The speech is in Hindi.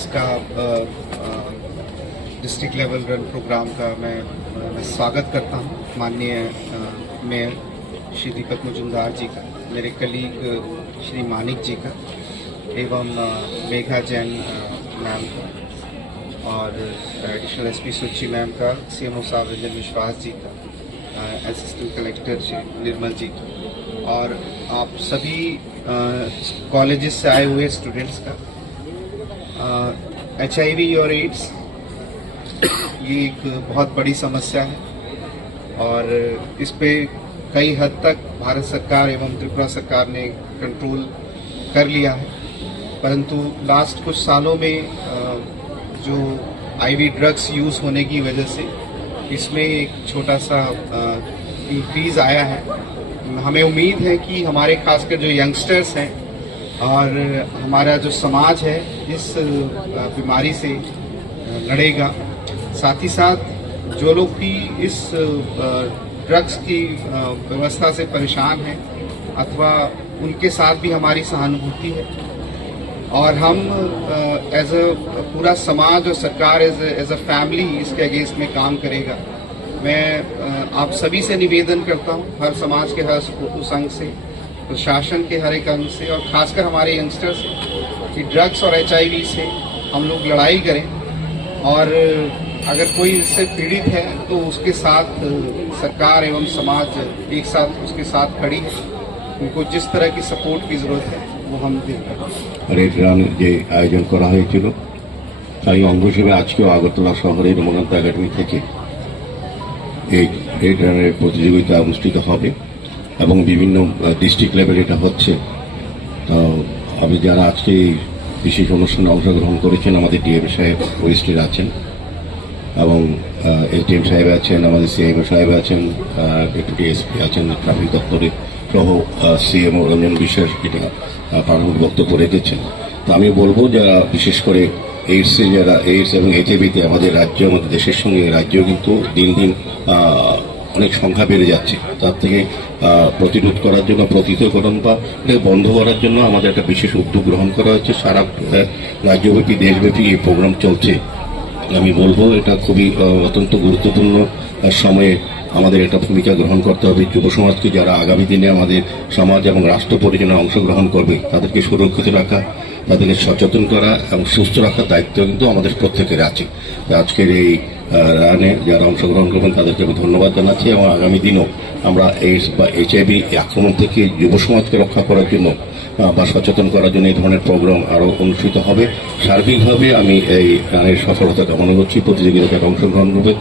ड्रग्स का डिस्ट्रिक्ट लेवल रन प्रोग्राम का मैं, मैं स्वागत करता हूँ माननीय मेयर श्री दीपक मुजुमदार जी का मेरे कलीग श्री मानिक जी का एवं मेघा जैन मैम का और एडिशनल एसपी सुची मैम का सीएमओ साहब रंजन विश्वास जी का असिस्टेंट कलेक्टर श्री निर्मल जी का और आप सभी कॉलेजेस से आए हुए स्टूडेंट्स का एच आई और एड्स ये एक बहुत बड़ी समस्या है और इस पे कई हद तक भारत सरकार एवं त्रिपुरा सरकार ने कंट्रोल कर लिया है। परंतु लास्ट कुछ सालों में अ, जो आईवी ड्रग्स यूज़ होने की वजह से इसमें एक छोटा सा इंक्रीज आया है। हमें उम्मीद है कि हमारे खासकर जो यंगस्टर्स हैं और हमारा जो समाज है इस बीमारी से लड़ेगा। साथ ही साथ जो लोग भी इस ड्रग्स की व्यवस्था से परेशान हैं अथवा उनके साथ भी हमारी सहानुभूति है और हम एज अ पूरा समाज और सरकार एज एज अ फैमिली इसके अगेंस्ट में काम करेगा। मैं आप सभी से निवेदन करता हूँ हर समाज के हर संघ से प्रशासन के हर एक अंग से और खासकर हमारे यंगस्टर्स से कि ड्रग्स और एच से हम लोग लड़ाई करें और अगर कोई इससे पीड़ित है तो उसके साथ अ, सरकार एवं समाज एक साथ उसके साथ खड़ी है उनको जिस तरह की सपोर्ट की जरूरत है वो हम देंगे রেড রান যে আয়োজন করা হয়েছিল তাই অঙ্গ হিসেবে আজকেও আগরতলা শহরের রমনান্ত একাডেমি থেকে এই রেড রানের প্রতিযোগিতা অনুষ্ঠিত হবে এবং বিভিন্ন ডিস্ট্রিক্ট লেভেলে এটা হচ্ছে। তো আমি যারা আজকে বিশেষ অনুষ্ঠানে অংশগ্রহণ করেছেন আমাদের ডিএম সাহেব ওয়েস্টের আছেন এবং এস এসডিএম সাহেব আছেন আমাদের সিএমও সাহেব আছেন ডেপুটি এসপি আছেন ট্রাফিক দপ্তরে সহ সিএমও রঞ্জন বিশ্বাস এটা আহ, প্রারম্ভিক বক্তব্য রেখেছেন। তো আমি বলব যারা বিশেষ করে এইডসে যারা এইডস এবং এইচআইভিতে আমাদের রাজ্য আমাদের দেশের সঙ্গে রাজ্য কিন্তু দিন দিন অনেক সংখ্যা বেড়ে যাচ্ছে। তার থেকে প্রতিরোধ করার জন্য প্রতিতকরণ বা বন্ধ করার জন্য আমাদের একটা বিশেষ উদ্যোগ গ্রহণ করা হচ্ছে। সারা রাজ্যব্যাপী, দেশব্যাপী এই প্রোগ্রাম চলছে। আমি বলব, এটা খুবই অত্যন্ত গুরুত্বপূর্ণ সময়ে আমাদের একটা ভূমিকা গ্রহণ করতে হবে। যুব সমাজকে যারা আগামী দিনে আমাদের সমাজ এবং রাষ্ট্র পরিচালনায় অংশগ্রহণ করবে, তাদেরকে সুরক্ষিত রাখা, তাদেরকে সচেতন করা এবং সুস্থ রাখার দায়িত্ব কিন্তু আমাদের প্রত্যেকের আছে। আজকের এই রানে যারা অংশগ্রহণ করবেন, তাদেরকে আমি ধন্যবাদ জানাচ্ছি এবং আগামী দিনও আমরা এইডস বা এইচআইভি আক্রমণ থেকে যুব সমাজকে রক্ষা করার জন্য বা সচেতন করার জন্য এই ধরনের প্রোগ্রাম আরও অনুষ্ঠিত হবে। সার্বিকভাবে আমি এই রানের সফলতা কামনা করছি। প্রতিযোগিতায় অংশগ্রহণ করবে।